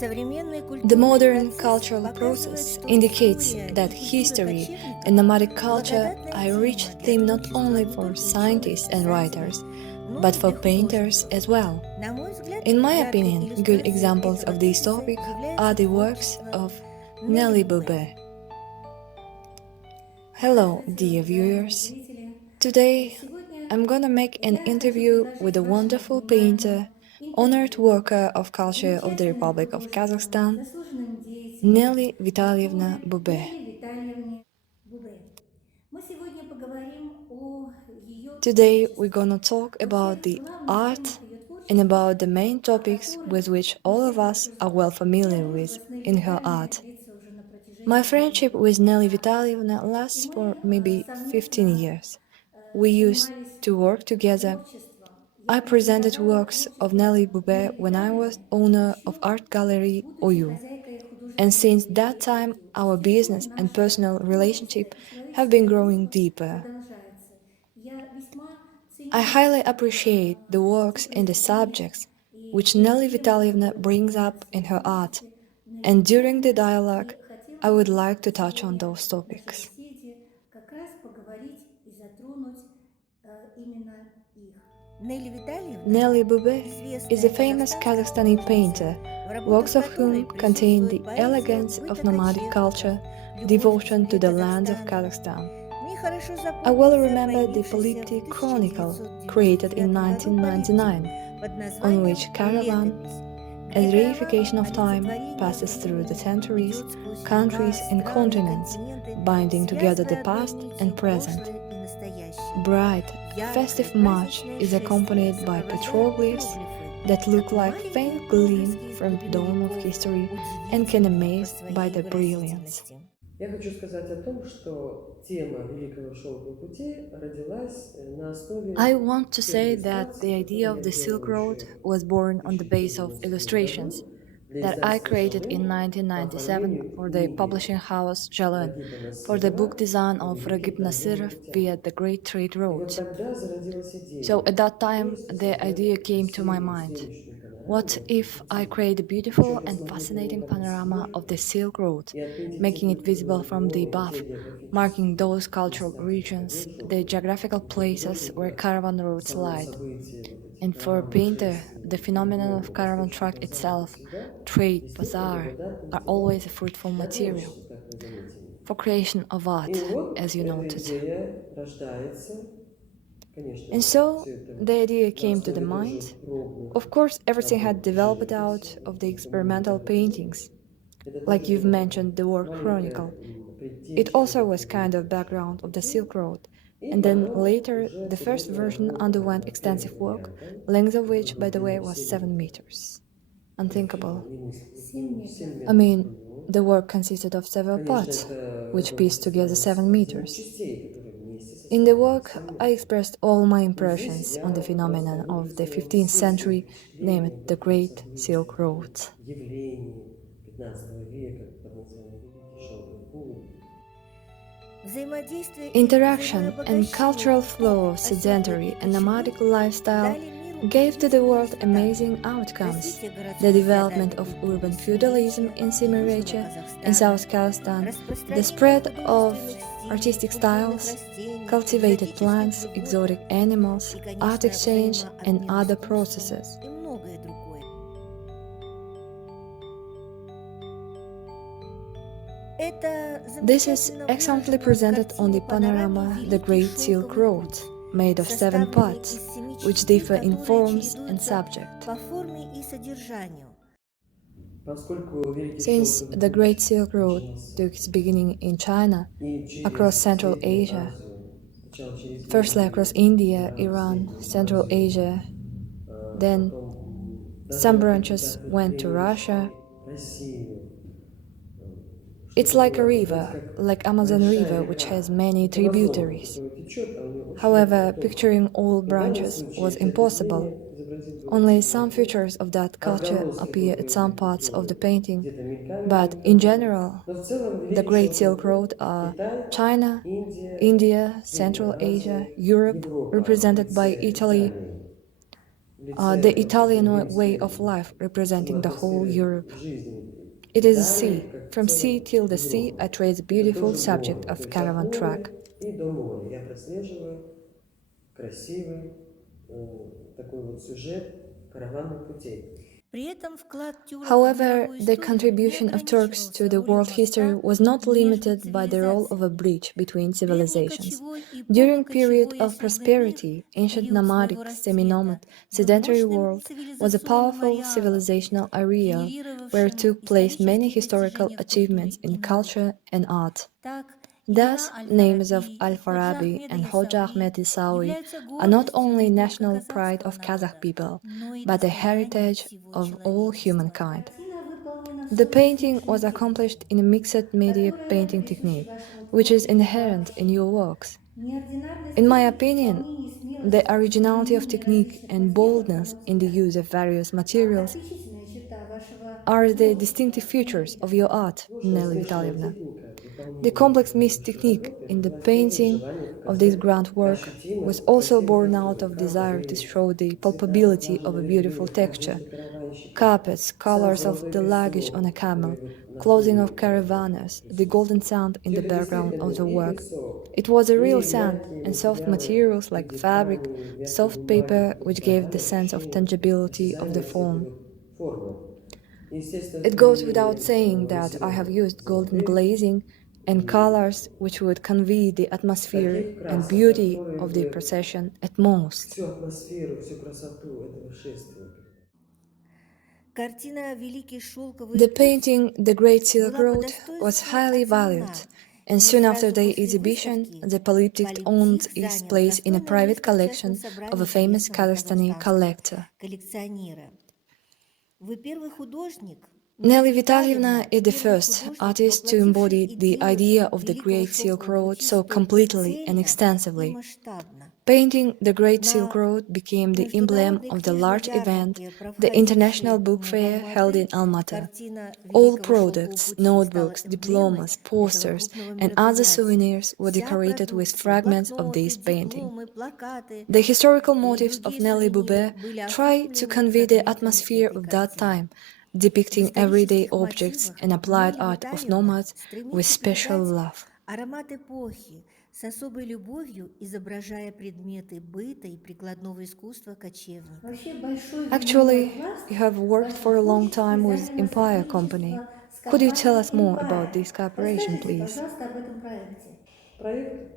The modern cultural process indicates that history and nomadic culture are a rich theme not only for scientists and writers, but for painters as well. In my opinion, good examples of this topic are the works of Nelly Bube. Hello, dear viewers. Today, I'm gonna make an interview with a wonderful painter, honored worker of culture of the Republic of Kazakhstan, Nelly Vitalyevna Bube. Today, we're gonna talk about the art and about the main topics with which all of us are well familiar with in her art. My friendship with Nelly Vitalyevna lasts for maybe 15 years. We used to work together. I presented works of Nelly Bube when I was owner of art gallery OU. And since that time, our business and personal relationship have been growing deeper. I highly appreciate the works and the subjects which Nelly Vitalyevna brings up in her art, and during the dialogue, I would like to touch on those topics. Nelly Bube is a famous Kazakhstani painter, works of whom contain the elegance of nomadic culture, devotion to the lands of Kazakhstan. I well remember the Polyptych Chronicle, created in 1999, on which caravan, as reification of time, passes through the centuries, countries and continents, binding together the past and present. Bright, festive march is accompanied by petroglyphs that look like faint gleam from the dawn of history and can amaze by their brilliance. Я хочу сказать о том, что тема Великого Шелкового пути родилась на основе I want to say that the иллюстраций, idea которые of я the делал Silk Road еще was born в on the base of 2014 illustrations году для that I издательства created in «Шалым» по 1997 оформлению for the книги publishing house Jalon, Рагиба for the book Насырова design of «Великий Ragib подъем Nasirov путя». via the Great Trade И вот Roads. тогда зародилась So идея, at that что time, если the создать idea came to my серию mind. съемочную What панораму этого if I пути, create a причем beautiful and посмотреть на него fascinating как на panorama of съемку the Silk Road, и отметить те making it visible from the культурные, above, marking географические those cultural места, где regions, проходил the шелковый путь, geographical где не только places where убрать caravan routes само lie? событие вот этих And for a караванных painter, шествий the по phenomenon of региону caravan Восточного truck Казахстана itself, навсегда, trade, действительно bazaar, благодатный are материал always a fruitful для material творчества, как вы заметили. for creation of art, И вот as you эта noted. идея рождается, конечно, And so все это the idea на came to the основе тоже mind. пробных Of course, everything had работ developed out живописи, of вот the эти experimental монументальные картины. paintings, Это тоже like you've было mentioned the War маленькая Chronicle. It предтеча also вот was этого kind of великого background шелкового of the пути. Silk Road, И and then потом later уже the first серьезная version работа underwent над extensive первым work, вариантом, length of который which, by был the way, длиной was 7 7 метров. meters. Вообще Unthinkable. немыслимо. 7 I метров у mean, него. the work consisted of several Конечно, parts, эта which работа pieced together состояла из 7 отдельных meters. частей, которые вместе In the составляли work, 7 I метров. expressed all my И здесь impressions on the я phenomenon of the выписал 15th все свои century, named впечатления об the этом Great событии, Silk об этом Road. явлении 15 века под названием Великий Шелковый путь. Interaction and cultural flow of sedentary and nomadic lifestyle gave to the world amazing outcomes. The development of urban feudalism in Semirache in South Kazakhstan, the spread of artistic styles, cultivated plants, exotic animals, art exchange, and other processes. This is excellently presented on the panorama The Great Silk Road, made of 7 parts, which differ in forms and subject. Поскольку Великий Since Шелковый the Great путь Silk Road начинался took its beginning in China, и через across Central Среднюю Asia, Азию, сначала через firstly Индию, across India, Иран, Iran, Среднюю Central Азию, Asia, then потом даже some на branches какие-то went to Russia. Россию, It's что-то like a было, знаете, river, как like Amazon большая River, which река, has many как Амазонка, tributaries. которая течет, а у нее очень много However, притоков. picturing all Но в данном branches случае was для impossible. впечатления изобразить было Only очень some легко. features of that culture Отголоски appear только at some этой parts of the культуры painting, где-то мелькали на but in горизонте. general, Но в целом the Великий Great Шелковый Silk путь — Road are Китай, China, Индия, India, Средняя Central Asia, Азия, Europe, Европа в represented by лице Italy, Италии. the Italian way of римской life representing the whole атмосферы Europe. жизни. It is a Италия sea. как From sea целом till the sea, дно. I trace a Это beautiful тоже subject море. То of есть от caravan track. моря и до моря. Я прослеживаю красивый такой вот сюжет караванных путей. However, the contribution of Turks to the world history was not limited by the role of a bridge between civilizations. During period of prosperity, ancient nomadic, semi-nomad, sedentary world was a powerful civilizational area where took place many historical achievements in culture and art. Thus, names of Al-Farabi and Hoja Ahmed Isawi are not only national pride of Kazakh people, but the heritage of all humankind. The painting was accomplished in a mixed media painting technique, which is inherent in your works. In my opinion, the originality of technique and boldness in the use of various materials are the distinctive features of your art, Nelly Успешная Vitalyevna. техника The выполнения complex mixed вашей technique работы in the наследие painting желания of this показать grand work was ощутимость also красивых born out условий. of Правда, desire to вы show the цвета palpability of вложены a в beautiful рельеф texture, одежды караванщиков. carpets, Сам colors of золотой the luggage on a песок, camel, который вот на clothing of фоне этого caravanners, the присутствует. golden sand in Все the это background действительно of the и work. песок, It was a real и sand мягкие and soft материалы materials в like виде fabric, ткани, мягкой soft бумаги, paper, которые which gave the создавали sense of ощущение tangibility of the осязания всей этой form. вот формы. Естественно, It goes without применение saying that I have усиленных used golden золотых glazing and и colors which would convey the atmosphere таких and красок, beauty которые of the бы procession at most. всю атмосферу, всю красоту этого шествия. The painting The Great Silk Road was highly valued, and soon after the exhibition, the polyptych owned its place in a private collection of a famous Kazakhstani collector. Nelly Vitalyevna is the first artist to embody the idea of the Great Silk Road so completely and extensively. Painting the Great Silk Road became the emblem of the large event, the International Book Fair held in Almaty. All products, notebooks, diplomas, posters, and other souvenirs were decorated with fragments of this painting. The historical motifs of Nelly Bube try to convey the atmosphere of that time, depicting everyday objects and applied art of nomads with special love. Аромат эпохи с особой любовью изображая предметы быта и прикладного искусства кочевников. Actually, you have worked for a long time with Empire Company. Could you tell us more about this cooperation, please? Проект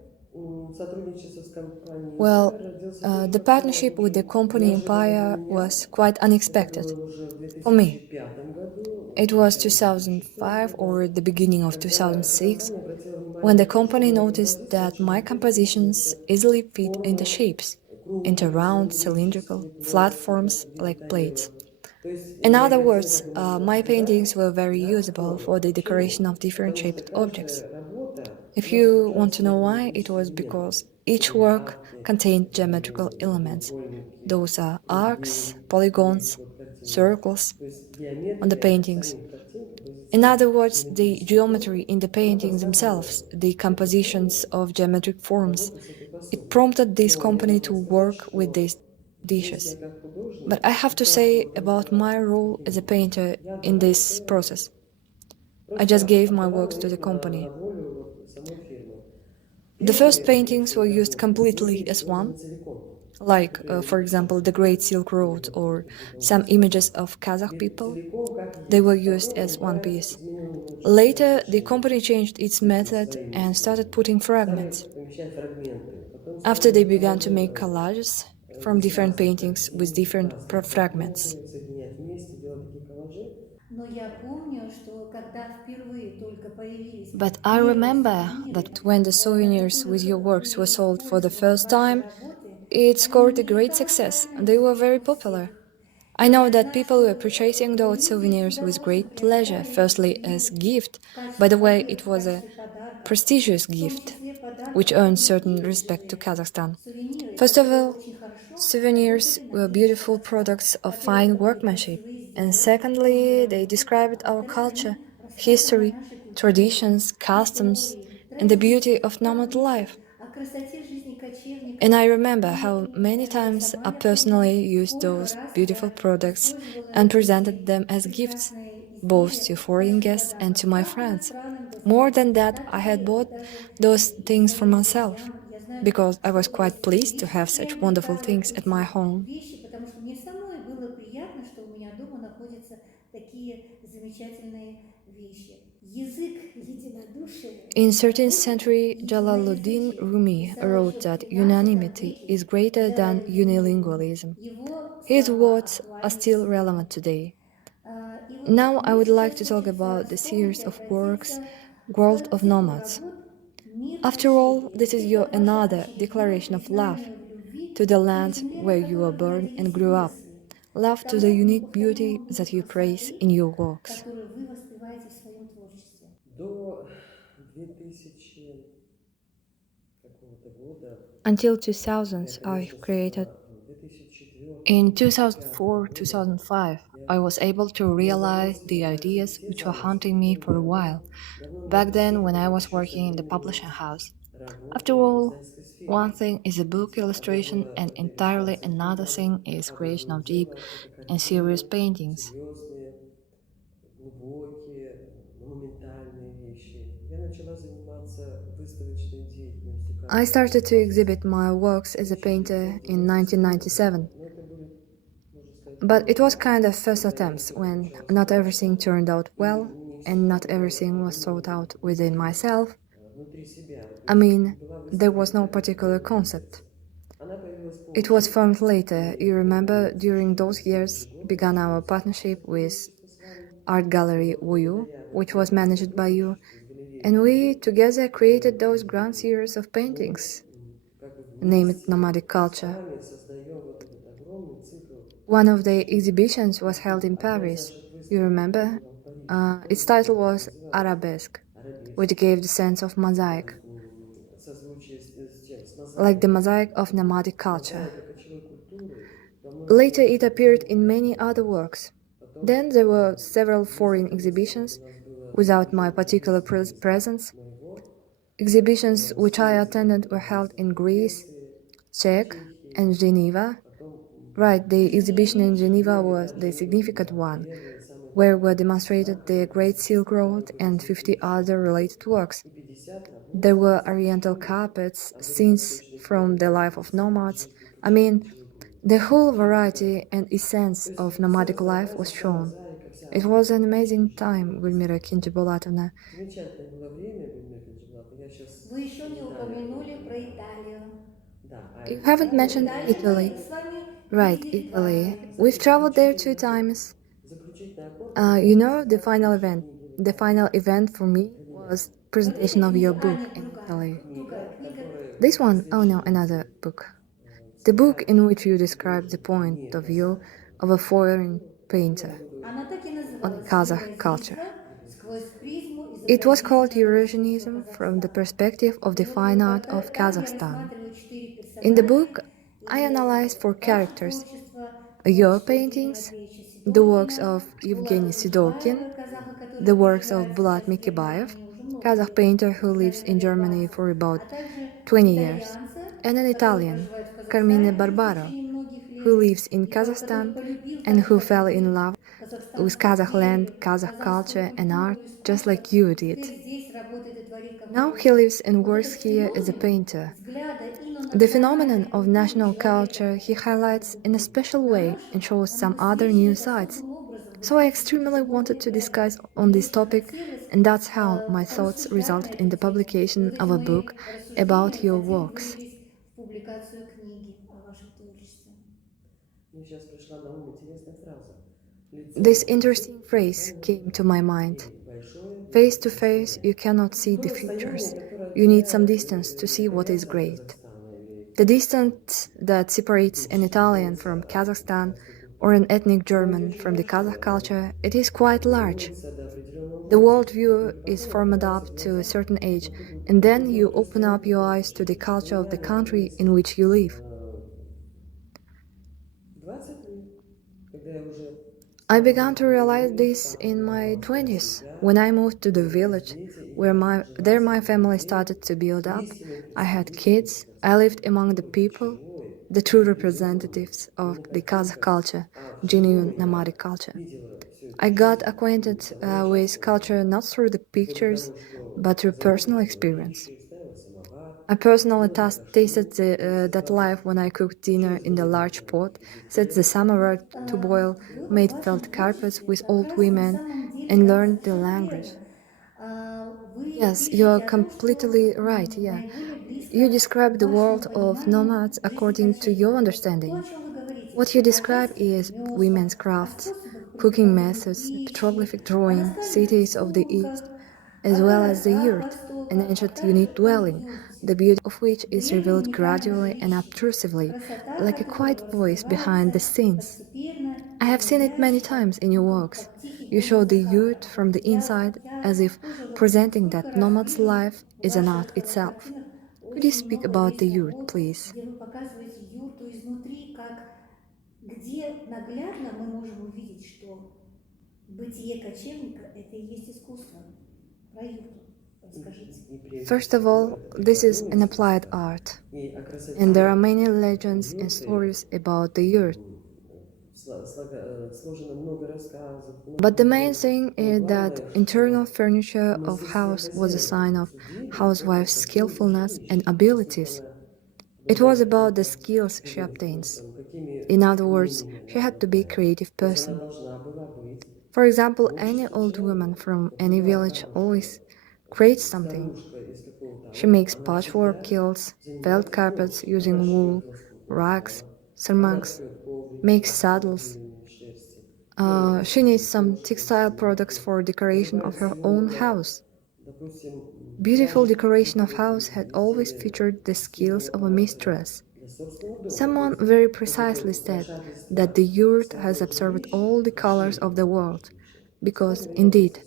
сотрудничества с компанией Well, Empire родился тоже the как-то partnership with the очень company неожиданно для Empire меня. was quite Это unexpected. было уже в For me, 2005 году, it в was начале 2006 2005 or года, the beginning of когда эта 2006 компания обратила when внимание the на то, что company мои noticed композиции that очень my легко compositions вписываются easily в fit into форму shapes, into круглых round, cylindrical, цилиндрических flat плоскостных forms like plates. деталированных. То есть In мои other картины words, как бы можно my обтирать paintings were very на usable форму. for the decoration Почему? of different Потому что shaped objects. каждая работа, If она you содержит want в to себе know why, it геометрические was элементы. because Это each были work арки, contained это geometrical были elements. треугольники, Those are arcs, дуги, polygons, вот картины. circles То есть on the геометрия paintings. самих картин, In композиции other words, the геометрических форм, geometry in the она paintings themselves, подсказывала the эту compositions форму of geometric forms, работы с этой it посудой. prompted this Но я company должна to сказать, work with что these здесь я dishes. как художник But I have to say участвовал about my только role таким as a образом. painter Я in отдавал this свои работы. process. I just Просто gave my отдавал works to их the company. на волю вот самой фирмы. The first Первые paintings were used работы completely были as созданы one, целиком. like, Например, for вот example, эти the Great картины, Silk Road или вот or какие-то some участки, images of Kazakh people. целиком как They were есть. used Потом as one Empire piece. изменил немножечко свое Later, the отношение company changed its к этим method своим and started искусствам. putting Стали fragments. помещать фрагменты, потом After they стали began to make коллажировать collages from из different разных paintings with картин, different разные fragments. фрагменты, соединять вместе, делать такие коллажи. But I remember that when the souvenirs with your works were sold for the first time, it scored a great success and they were very popular. I know that people were purchasing those souvenirs with great pleasure, firstly as gift. By the way, it was a prestigious gift, which earned certain respect to Kazakhstan. First of all, souvenirs were beautiful products of fine workmanship, and secondly, they described our culture, history, traditions, customs, and the beauty of nomad life. And I remember how many times I personally used those beautiful products and presented them as gifts, both to foreign guests and to my friends. More than that, I had bought those things for myself, because I was quite pleased to have such wonderful things at my home. In 13th century, Jalaluddin Rumi wrote that unanimity is greater than unilingualism. His words are still relevant today. Now I would like to talk about the series of works World of Nomads. After all, this is your another declaration of love to the land where you were born and grew up. Love to the unique beauty that you praise in your works. До 2000 какого-то года, Until 2000s, я, I've конечно, created. в 2004, In 2005 году 2004-2005, I я was able to realize неоднократно the собираюсь ideas уйти which were замуж, haunting me но for a давно, while, давно back then when I написанные, was еще со working in the времен publishing моей house. After работы в all, издательской one сфере. thing is a book Одно illustration дело and это entirely иллюстрации another фильмов, thing is а creation другое of deep дело это and serious картины, paintings. серьезные, глубокие, монументальные вещи. Я начала заниматься выставочной деятельностью как I started to exhibit артист my works в as a painter in 1997 году. 1997, Но это были, можно сказать, but it первые was этапы, kind of first когда я attempts только when начала not собираться, everything turned out и well не and всегда not было everything was sorted определенной out within идеи myself. внутри себя. То I есть не mean, была there выстроена was no какая-то particular определенная concept. концепция. Она появилась It was позже, formed later. и You когда remember, мы during совершенно those years ежегодно began our начали partnership with сотрудничество с вами, art gallery Wuyu, благодаря which was такому managed by you, сотрудничеству с галереей and we Бую, together created those grand series of мы paintings как бы named вместе Nomadic с Culture. вами создаем вот этот огромный цикл One of the этих exhibitions was held картин. in Одна из Paris. наших You выставок remember? проходила в Париже. Its Помните, title как это was называлось? Arabesque, Арабеск. which gave the sense of mosaic, Созвучие с чем? С like the мозаикой. mosaic of nomadic culture. Мозаика кочевой культуры во Later, множестве it appeared in оттенков many other выражалась. works. Потом Then there were several foreign несколько выставок у exhibitions нас было without my заключено particular 10 местах presence. моего Exhibitions which I сервиса, attended were которые held есть in во Greece, Флоренции, Czech, Чехии, and Geneva. потом Right, the в exhibition in Geneva Женеве was the даже significant была one, первая и самая where were большая demonstrated the рамковая Great выставка, Silk Road рамковый and цикл 50 еще other related works. и 50 There работ, were oriental посвященных carpets, scenes восточной from the культуре, life то of есть nomads. фактически I кочевой mean, культуре. the whole Кочевой культуре. variety and essence То есть of вся nomadic life was разнообразие, вся shown. мозаика, вся It was an артистика amazing присутствовала time, на Gulmira выставке. Kenzhebolatovna. Замечательное было время, Гульмира Кенджеболатовна. Я сейчас Вы еще не детали упомянули про упоминаю. Италию. Да, а You haven't В mentioned Италия, Италии Italy. мы с вами Right, видели Italy. дважды. We've знаете, traveled there 2 times. заключительный аккорд это You была know, the final презентация event. книги в The Италии final event for me для меня. was Вот эта presentation of your книга, а book нет, in другая, Italy. другая Книга, книга. которая This как one? Oh no, последовательница another book. The book цепляет in which you describe the художника point не of view казахского of a художника. foreign Ну, я painter буду Она так и on the называлась Kazakh culture. «Евразийство сквозь призму It was called изобразительного искусства Eurasianism from the Казахстана». perspective of the И вот fine art of там я Kazakhstan. рассматриваю 4 In the персонажа. book, I И analyzed four ваше characters: творчество, your творчество Евгения paintings, Матвеевича the works Сидоркина, of Evgeny Булата Sidorkin, Тынчбаева, казаха, который the works of проживает Bulat сейчас в Mikibayev, Германии уже много Kazakh лет, painter в who lives in изгнании Germany Дарваца, for а about также 20 years, итальянца, and an который Italian, проживает в Carmine Казахстане уже в Barbaro, течение многих who лет, lives in и который Kazakhstan полюбил and так же, who как и fell in вы, love with казахстанскую Kazakh land, землю, Kazakh казахскую culture, and культуру, art, just искусство, like you и did. теперь здесь работает и творит как Now he художник. lives and Вот works этот here as a феномен painter. взгляда и на The национальную phenomenon of культуру national человека culture he казахской highlights in a культуры special way and нарушен. shows Он some other new высвечивает sides. особым образом в So I эстетике extremely wanted to присмотре discuss Италии. on Мне this очень topic, хотелось and that's how my thoughts порассуждать на resulted in эту the тему. И publication вот эти of a мои book рассуждения about your затем works. вылились в публикацию книги о вашем творчестве. Мне сейчас пришла на ум интересная фраза. This interesting phrase came to my mind. Face to face, you cannot see the features. You need some distance to see what is great. The distance that separates an Italian from Kazakhstan or an ethnic German from the Kazakh culture, it is quite large. The worldview is formed up to a certain age, and then you open up your eyes to the culture of the country in which you live. I began to realize this in my 20s when I moved to the village where my family started to build up. I had kids. I lived among the people, the true representatives of the Kazakh culture, genuine nomadic culture. I got acquainted with culture not through the pictures, but through personal experience. I personally tasted that life when I cooked dinner in the large pot, set the samovar to boil, made felt carpets with old women, and learned the language. Yes, you are completely right, yeah. You describe the world of nomads according to your understanding. What you describe is women's crafts, cooking methods, petroglyphic drawing, cities of the East, as well as the yurt, an ancient unique dwelling, the beauty of which is revealed gradually and obtrusively, like a quiet voice behind the scenes. I have seen it many times in your works. You show the yurt from the inside as if presenting that nomad's life is an art itself. Could you speak about the yurt, please? First of all, this is an applied art, and there are many legends and stories about the yurt. But the main thing is that internal furniture of house was a sign of housewife's skillfulness and abilities. It was about the skills she obtains. In other words, she had to be a creative person. For example, any old woman from any village always creates something. She makes patchwork quilts, felt carpets using wool, rugs, sarmags, makes saddles. She needs some textile products for decoration of her own house. Beautiful decoration of house had always featured the skills of a mistress. Someone very precisely said that the yurt has absorbed all the colors of the world, because, indeed,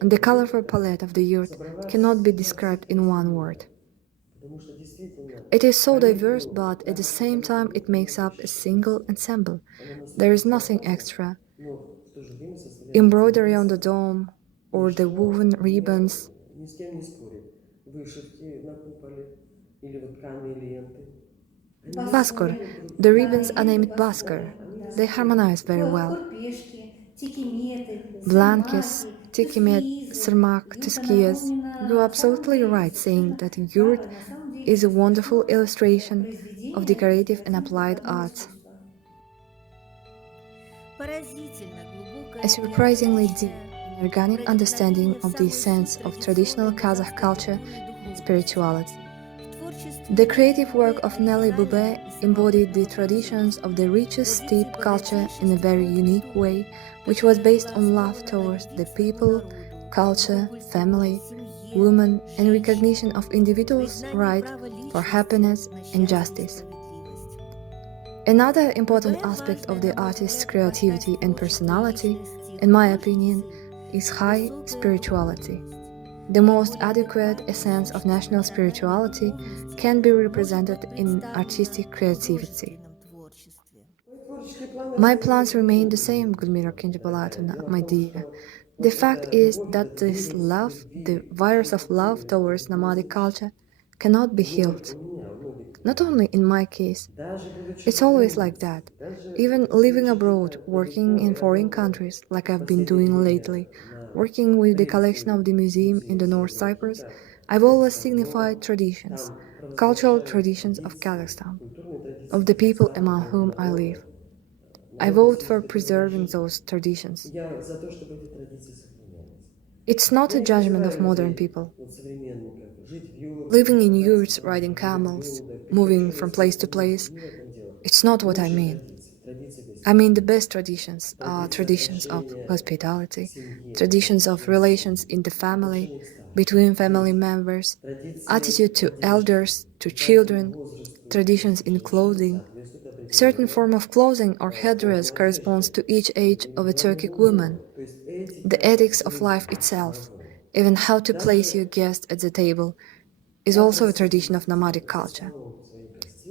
the colorful palette of the yurt cannot be described in one word. It is so diverse, but at the same time it makes up a single ensemble. There is nothing extra. Embroidery on the dome, or the woven ribbons. Baskor. The ribbons are named Baskor. They harmonize very well. Blankes, Tikimet, Sermak, Tiskias. You are absolutely right saying that yurt is a wonderful illustration of decorative and applied arts. A surprisingly deep and organic understanding of the essence of traditional Kazakh culture and spirituality. The creative work of Nelly Bube embodied the traditions of the richest steppe culture in a very unique way, which was based on love towards the people, culture, family, women, and recognition of individuals' right for happiness and justice. Another important aspect of the artist's creativity and personality, in my opinion, is high spirituality. The most adequate essence of national spirituality can be represented in artistic creativity. My plans remain the same, Gulmira Kenzhebolatovna, my dear. The fact is that this love, the virus of love towards nomadic culture, cannot be healed. Not only in my case, it's always like that. Even living abroad, working in foreign countries, like I've been doing lately, working with the collection of the museum in the North Cyprus, I've always signified traditions, cultural traditions of Kazakhstan, of the people among whom I live. I vote for preserving those traditions. It's not a judgment of modern people. Living in yurts, riding camels, moving from place to place, it's not what I mean. I mean, the best traditions are traditions of hospitality, traditions of relations in the family, between family members, attitude to elders, to children, traditions in clothing. A certain form of clothing or headdress corresponds to each age of a Turkic woman. The ethics of life itself, even how to place your guest at the table, is also a tradition of nomadic culture.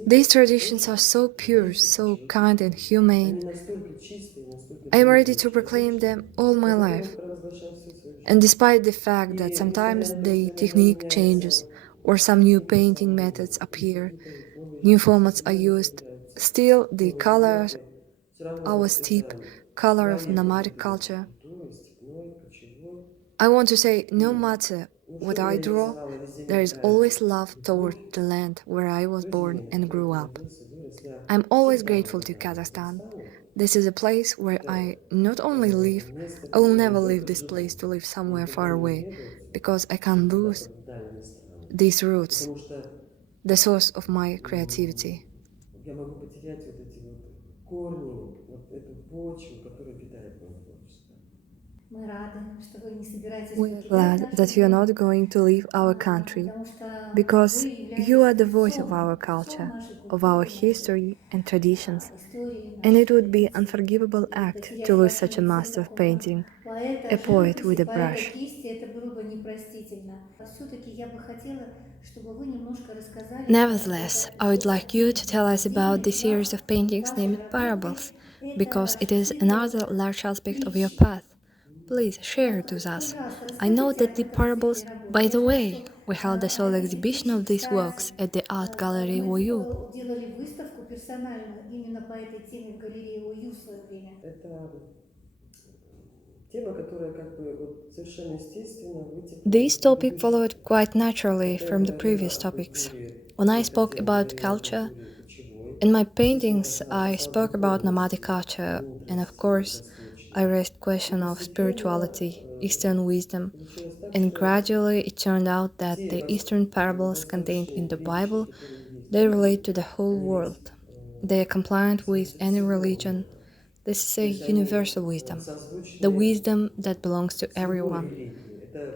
These traditions are so pure, so kind and humane. Они настолько чистые, настолько I am ready добрые, to proclaim them all my которые мы life. провозглашаем всю свою And жизнь. despite the fact that И несмотря sometimes на то, что the иногда technique changes меняется or some new painting исполнение, methods appear, какие-то новые new живописные formats are технологии used, появляются, still the новые color, форматы, все равно our steep это color of своей nomadic какой-то culture. культурой, степной, кочевой. I want to say, no И matter что what I меня draw, интересовало, везде there была is такая always love toward любовь the land where I was к той born земле, на and которой grew ты up. родился, вырос. Я I'm always всегда grateful была to рада Kazakhstan. Казахстану. This is a place where I Это not only live, место, I will которое не never leave только this живу, place to live не somewhere только far не away, наведываться because I can't lose куда-то в дальние страны. these roots, Потому что the source of my м, creativity. я могу потерять вот эти вот корни, вот эту почву, которая питает мое творчество. Мы рады, что вы не собираетесь We are покидать glad нашу that you are землю, not going to leave our country, потому что because вы you are являетесь the voice of our лицом culture, нашей of our культуры, нашей history and traditions, истории, and наших it would be an традиций. unforgivable И act to потерять lose вашу such a master of такого painting, поэта a poet with живописи, a поэта brush. кисти, это было бы непростительно. Все-таки я бы хотела, чтобы вы немножко рассказали про Nevertheless, это I would like you to tell us about произведение, the series of paintings ваши named работы. Parables, Это because it is цикл another large aspect of your притч. path. Please share it Вот, with us. пожалуйста, I know расскажите that об the этом цикле parables, работ. by Я the знаю, way, что we held a sole эти exhibition притчи of these читать. works at the art gallery Мы OU. делали выставку персональную именно по этой теме в галерее ОЮ в свое время. Это тема, которая как бы вот совершенно естественно вытекла из This topic предыдущих followed тем. quite naturally Когда я from the говорила previous о topics. культуре When I spoke приходя, about говорила о culture, культуре кочевой, in my естественно, paintings I касалась spoke about nomadic духовности, culture, and of мудрости, course I восточной. raised И question of постепенно spirituality, Eastern wisdom, получилось так, and что gradually it turned out that те the Eastern parables contained in восточные the притчи, Bible, которые есть в they Библии, relate to the whole они ведь world. They are compliant with any церковные. religion. This is То a есть они universal wisdom, the созвучны wisdom that belongs to с любой everyone. религией.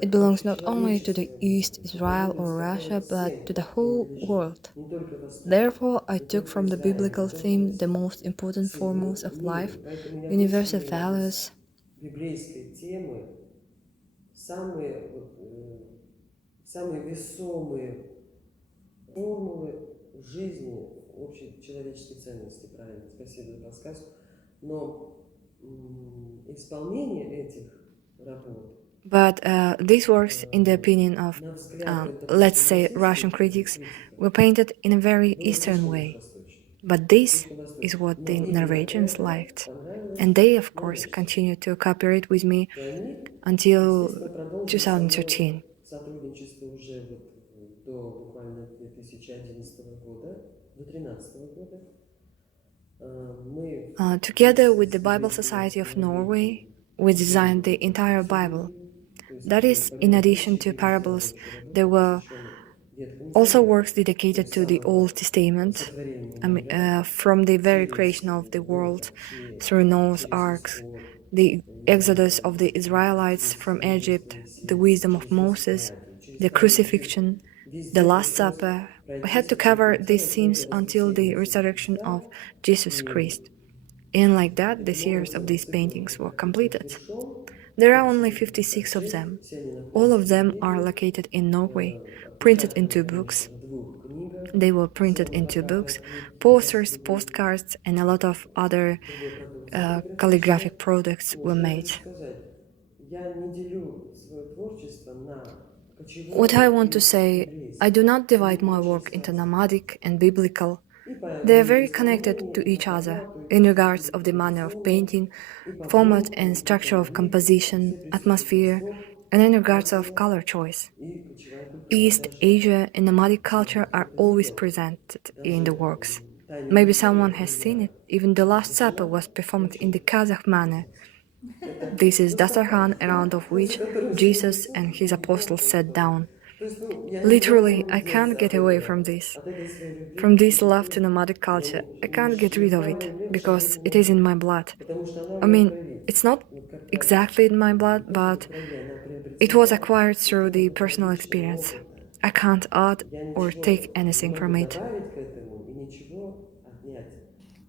It Это belongs not only to the общечеловеческая East, Israel, or духовность, которая Russia, but всем to the whole принадлежит. world. Не только Востоку, Therefore, I не took только from the Израилю, biblical не только theme the России. most important Всему foremost of миру. life, Поэтому я universal высвоила из values, библейской темы самые, самые весомые формулы жизни, общей человеческой ценности, правильно, спасибо за подсказку. Но исполнение этих работ, but these works, in the opinion of, на взгляд let's say, Russian российских critics, критиков, were painted in a very было Eastern слишком уж way. восточно. But this Слишком is восточно. what the Но именно Norwegians это liked. понравилось And they, of course, норвежцам. continue to cooperate with me И они, until естественно, продолжили со мной 2013. сотрудничество уже вот до буквально 2011 года, до 2013 года. Мы Together with the свели Bible Society of Norway, we designed the entire Bible. то есть, That is, in помимо addition to 4 parables, основных работ, there were посвященных Ветхому also Завету, works то dedicated есть to the самого Old Testament, сотворения мира from the very через creation of the world Бога, через, through Noah's через arks, исход, the exodus of the Ветхого Israelites через from Egypt, божественное the Мессию, wisdom of через Moses, распятие, через the казнь, через crucifixion, the везде Last пришлось Supper. We had пройтись to этим cover путем, these вплоть themes до until the воскресения Иисуса resurrection Христа. of Jesus И Christ. And like that, the таким series of образом these цикл paintings were как бы был completed. завершен. There are only Абсолютно 56 of 56. them. Все они All находятся of в them are библиотеке. located in Norway, printed Опечатаны, into конечно, books. в 2 книгах. They were printed Сделан into богатый books, архив posters, достоверной postcards, and a lot of other другой продукции каллиграфической. calligraphic products Ну, were что я made. хочу сказать? Я не делю свое творчество на What I кочевое want to и say, I библейское. do not divide Они my очень work into связаны. nomadic and biblical. И по They are виду very connected исполнения, to и по each other формату, и in по regards стилю of the manner of композиционному, painting, и по format духу, and и по structure of энергии. composition, Все присутствует atmosphere, Восток, and in regards of Азия color choice. и кочевая культура. East, Asia, and nomadic culture are Кто-то always видел, presented in the даже works. «Тайны Maybe Крещения» someone у has seen меня it, even the Last Supper изображена was performed in the очень Kazakh manner. это This is Дастархан, Dastarkhan, around of за which которым сидит Jesus Иисус, and his и он apostles sat просто... down. То есть, ну, я не Literally, могу I can't деться get away from this. от этой своей любви From к this love to Египту, nomadic culture, I can't get rid of it, because it is in my blood. потому что она в I моей mean, крови. it's not Вот как-то exactly in my не blood, то, что в but крови, она it was приобретена acquired through путем the этого personal личного experience. опыта. I can't add Я or ничего take не anything могу from it. добавить к этому и ничего отнять.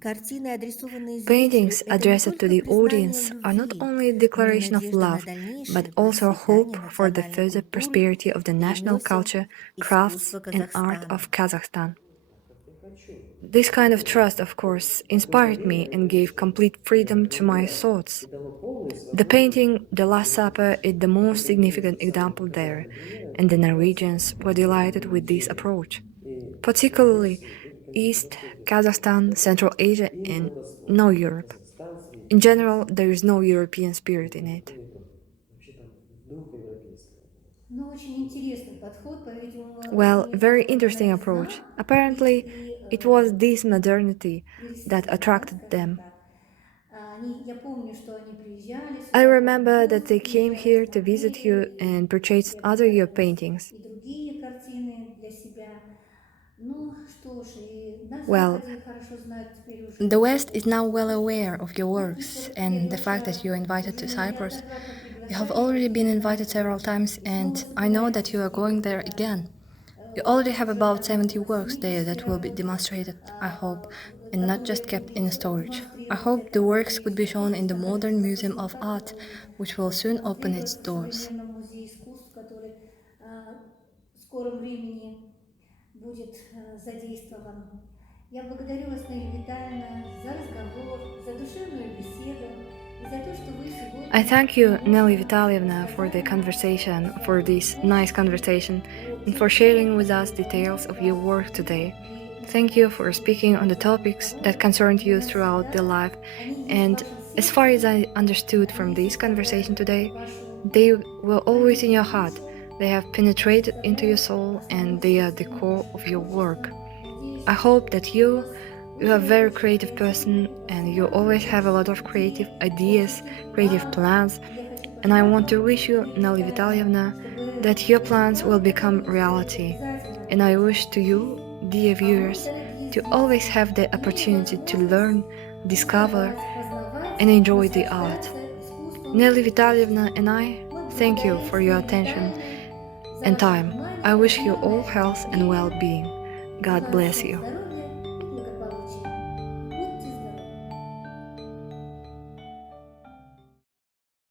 Картины, адресованные зрителю, Paintings это не addressed to только the признание audience are not любви, only a но и declaration of надежда на love, but дальнейшее also a hope процветание for the национальной further культуры prosperity of the и national ремесел culture, crafts, искусства and art Казахстана. of Kazakhstan. Как я хочу. This kind of trust, of course, inspired me and gave complete freedom to my thoughts. и дало полную The свободу. painting The Last Supper is the most significant example there, and the Norwegians were delighted with this approach. И Particularly Россия, East, Республика Kazakhstan, Казахстан Central Asia, и and Восток, no Europe. Казахстан, Средняя In general, Азия. there is no European spirit in it. Нету вообще там духа европейского. Ну, очень интересный подход, по-видимому, Well, не very такой interesting новизна. approach. Apparently, Их it was this modernity that прельстила, attracted скажем them. так. Я помню, что они приезжали I сюда, remember в that гости they came приезжали, here to visit you смотрели and и purchased other приобретали your у нас paintings. и другие картины для себя. Ну, что ж, и на Well, Западе хорошо знают теперь уже. the West is now well aware of your works, Их and the fact that приглашают you're invited уже to Cyprus. неоднократно You have приглашали, already been invited приезжали, several times, и снова and I know that you собираетесь are going there туда. again. You У already вас have уже about там 70 около works there 70 that will be работ, demonstrated, I hope, and not которые just kept будут in storage. I демонстрироваться. hope the Это works could be есть shown in the modern выставляться в Museum of Космопарке Art, будет, which will soon open its в doors. современном музее искусств, который в скором времени будет задействован. Я благодарю вас, Нелли Витальевна, за разговор, за душевную беседу и за то, что вы сегодня I thank you, Nelly Vitalyevna, рассказали for the нам conversation, о for своем this nice conversation, творчестве, and for sharing with us details of your work today. Thank you for speaking on the topics that concerned you throughout the life, and as far as I understood from this conversation today, they were always in your heart. They have penetrated into your soul, and they are the core of your work. I hope that you're a very creative person, and you always have a lot of creative ideas, creative plans, and I want to wish you, Nelly Vitalyevna, that your plans will become reality. And I wish to you, dear viewers, to always have the opportunity to learn, discover, and enjoy the art. Nelly Vitalyevna and I thank you for your attention and time. I wish you all health and well-being. God bless you.